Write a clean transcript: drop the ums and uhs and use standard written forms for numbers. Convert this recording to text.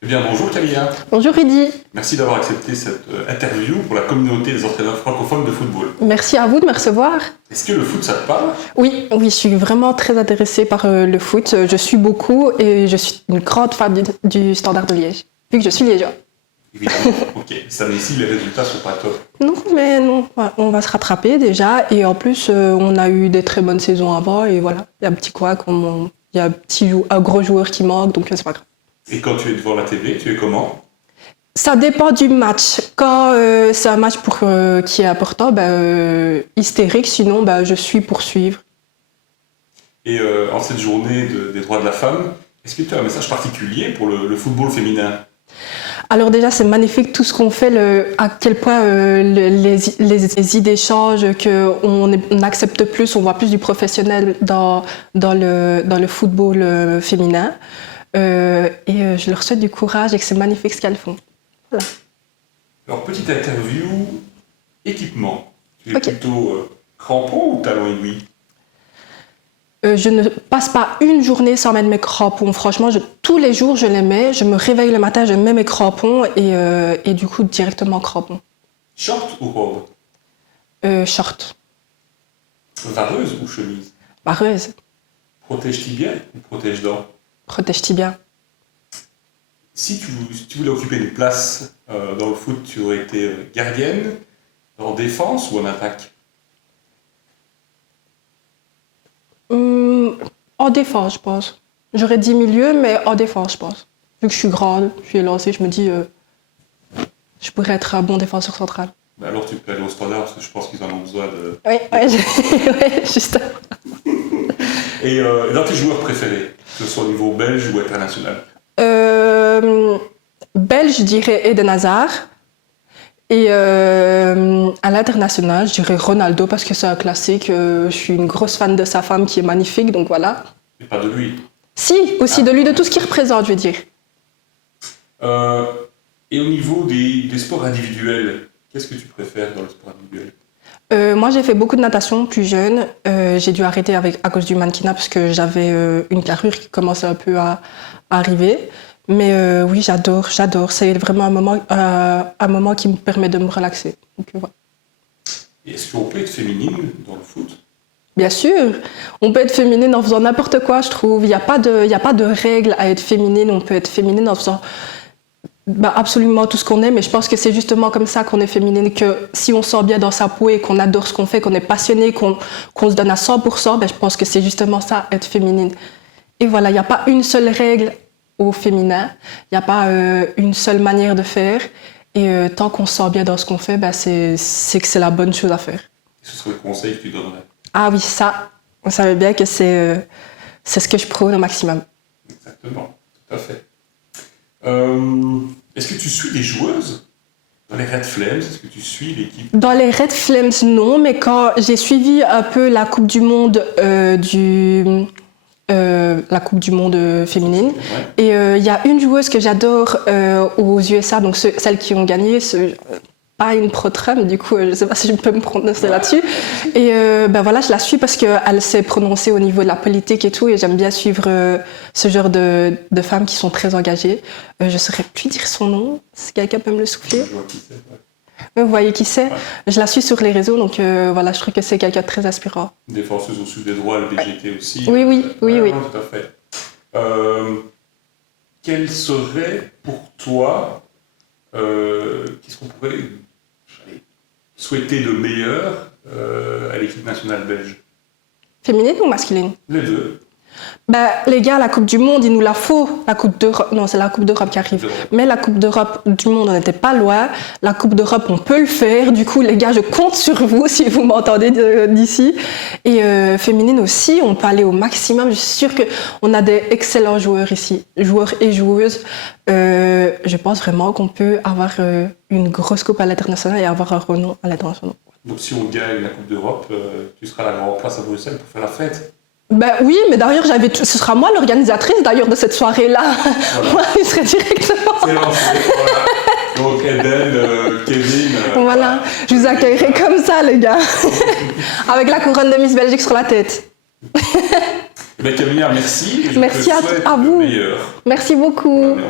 Eh bien, bonjour Camilla. Bonjour Rudy. Merci d'avoir accepté cette interview pour la communauté des entraîneurs francophones de football. Merci à vous de me recevoir. Est-ce que le foot, ça te parle? Oui, je suis vraiment très intéressée par le foot. Je suis beaucoup et je suis une grande fan du Standard de Liège, vu que je suis liégeois. Évidemment, ok. Samedi-ci, les résultats sont pas top. Non, mais non, on va se rattraper déjà. Et en plus, on a eu des très bonnes saisons avant et voilà, il y a un petit couac, il y a un gros joueur qui manque, donc c'est pas grave. Et quand tu es devant la TV, tu es comment? Ça dépend du match. Quand c'est un match qui est important, hystérique. Sinon, je suis pour suivre. Et en cette journée des droits de la femme, est-ce que tu as un message particulier pour le football féminin? Alors déjà, c'est magnifique tout ce qu'on fait, à quel point les idées changent, qu'on accepte plus, on voit plus du professionnel dans le football féminin. Je leur souhaite du courage et que c'est magnifique ce qu'elles font. Voilà. Alors, petite interview, équipement. Tu es Ok. plutôt crampon ou talon aiguille? Je ne passe pas une journée sans mettre mes crampons. Franchement, tous les jours, je les mets. Je me réveille le matin, je mets mes crampons et du coup, directement crampons. Short ou robe? Short. Vareuse ou chemise? Vareuse. Protège tibia ou protège dents? Protège tibia. Si tu voulais occuper une place dans le foot, tu aurais été gardienne, en défense ou en attaque? En défense, je pense. J'aurais dit milieu, mais en défense, je pense. Vu que je suis grande, je suis élancée, je me dis je pourrais être un bon défenseur central. Ben alors tu peux aller au standard parce que je pense qu'ils en ont besoin de... Oui, ouais, juste. Et dans tes joueurs préférés, que ce soit au niveau belge ou international? Belge, je dirais Eden Hazard. Et à l'international, je dirais Ronaldo parce que c'est un classique. Je suis une grosse fan de sa femme qui est magnifique, donc voilà. Et pas de lui. Si, aussi de lui, de tout ce qu'il représente, je veux dire. Et au niveau des sports individuels, qu'est-ce que tu préfères dans le sport individuel? Moi, j'ai fait beaucoup de natation plus jeune. J'ai dû arrêter à cause du mannequinat parce que j'avais une carrure qui commençait un peu à arriver. Mais oui, j'adore. C'est vraiment un moment qui me permet de me relaxer. Donc, voilà. Et est-ce qu'on peut être féminine dans le foot? Bien sûr, on peut être féminine en faisant n'importe quoi, je trouve. Il n'y a pas de règle à être féminine. On peut être féminine en faisant absolument tout ce qu'on aime. Mais je pense que c'est justement comme ça qu'on est féminine, que si on se sent bien dans sa peau et qu'on adore ce qu'on fait, qu'on est passionné, qu'on se donne à 100%, je pense que c'est justement ça, être féminine. Et voilà, il n'y a pas une seule règle au féminin. Il n'y a pas une seule manière de faire. Et tant qu'on se sent bien dans ce qu'on fait, c'est que c'est la bonne chose à faire. Ce serait le conseil que tu donnerais? Ah oui, ça, on savait bien que c'est ce que je prône au maximum. Exactement, tout à fait. Est-ce que tu suis des joueuses dans les Red Flames? Est-ce que tu suis l'équipe? Dans les Red Flames, non, mais quand j'ai suivi un peu la Coupe du Monde la Coupe du Monde féminine. Ouais. Et il y a une joueuse que j'adore aux USA, donc celles qui ont gagné, pas une pro-Trump, du coup, je ne sais pas si je peux me prononcer là-dessus. Et voilà, je la suis parce qu'elle s'est prononcée au niveau de la politique et tout, et j'aime bien suivre ce genre de femmes qui sont très engagées. Je ne saurais plus dire son nom, si quelqu'un peut me le souffler. Je vois qui c'est, ouais. Vous voyez qui c'est. Ouais. Je la suis sur les réseaux, donc voilà, je trouve que c'est quelqu'un de très inspirant. Défenseuse au sud des droits, LGBT aussi. Oui. Non, tout à fait. Quel serait pour toi, qu'est-ce qu'on pourrait souhaiter de meilleur à l'équipe nationale belge? Féminine ou masculine? Les deux. Les gars, la Coupe du Monde, il nous la faut. La Coupe d'Europe, non, c'est la Coupe d'Europe qui arrive. Mais la Coupe d'Europe du Monde, on n'était pas loin. La Coupe d'Europe, on peut le faire. Du coup, les gars, je compte sur vous si vous m'entendez d'ici. Et féminine aussi, on peut aller au maximum. Je suis sûre qu'on a des excellents joueurs ici, joueurs et joueuses. Je pense vraiment qu'on peut avoir une grosse coupe à l'international et avoir un renom à l'international. Donc si on gagne la Coupe d'Europe, tu seras à la grande place à Bruxelles pour faire la fête. Oui, mais d'ailleurs, ce sera moi l'organisatrice d'ailleurs de cette soirée-là. Voilà. Moi, je serai directement. C'est lancé, voilà. Donc Eden, Kevin. Voilà, je vous accueillerai comme ça, les gars. Avec la couronne de Miss Belgique sur la tête. Camilla, merci. Merci à vous. Le meilleur. Merci beaucoup. Voilà,